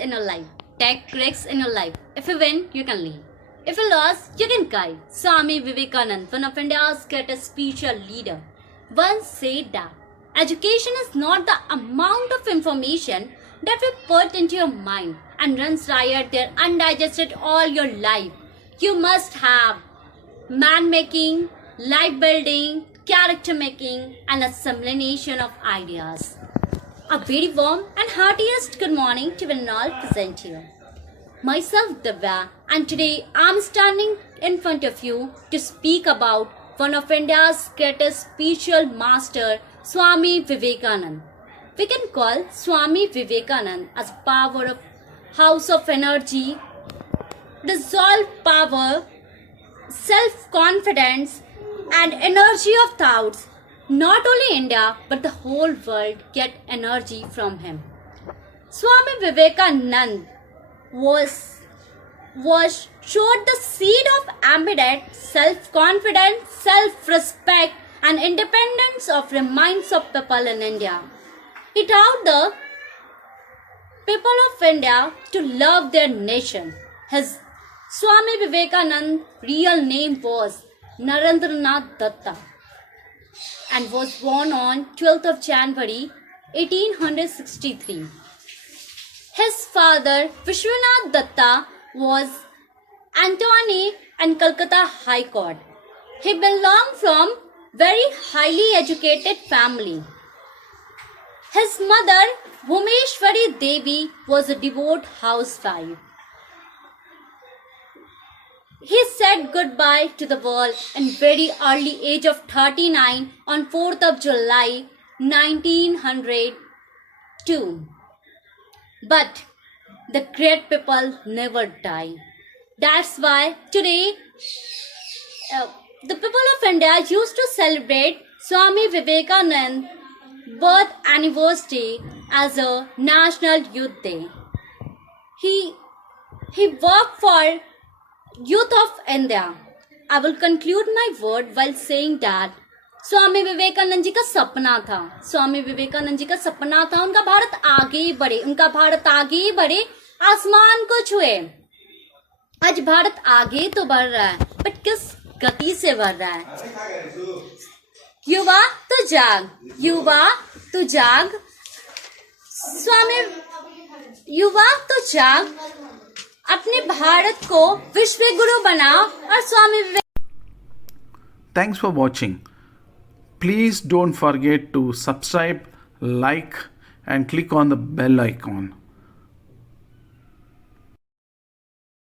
in your life. Take risks in your life. If you win, you can lead. If you lose, you can guide. Swami Vivekananda, one of India's greatest spiritual leader, once said that education is not the amount of information that we put into your mind and runs riot there undigested all your life. You must have man-making, life-building, character-making, and a sublimination of ideas. A very warm and heartiest good morning to one all present here. Myself 𝗿𝗏𝗄, and today I'm standing in front of you to speak about one of India's greatest spiritual master, Swami Vivekananda. We can call Swami Vivekananda as power of house of energy, resolve power, self-confidence, and energy of thoughts. Not only India but the whole world get energy from him. Swami Vivekananda was showed the seed of ambition, self-confidence, self-respect, and independence of the minds of people in India. He taught the people of India to love their nation. His Swami Vivekananda real name was Narendranath Datta and was born on 12th of January 1863. His father Vishwanath Datta was attorney in Calcutta High Court. He belonged from very highly educated family. His mother 𝗿𝗵𝗲𝗄𝗏 Devi was a devout housewife. He said goodbye to the world in very early age of 39 on 4th of July 1902. But the great people never die. That's why today the people of India used to celebrate Swami Vivekananda birth anniversary as a National Youth Day. He worked for youth of India. I will conclude my word while saying that Swami Vivekananda ji का सपना था, स्वामी विवेकानंद जी का सपना था उनका भारत आगे ही बढ़े, उनका भारत आगे ही बढ़े, आसमान को छुए। आज भारत आगे तो बढ़ रहा है, बट किस गति से बढ़ रहा है? युवा तो जाग, युवा तो जाग, स्वामी युवा तो जाग, अपने भारत को विश्व गुरु बनाओ और स्वामी विवेक। Thanks for watching. Please don't forget to subscribe, like, and click on the bell icon.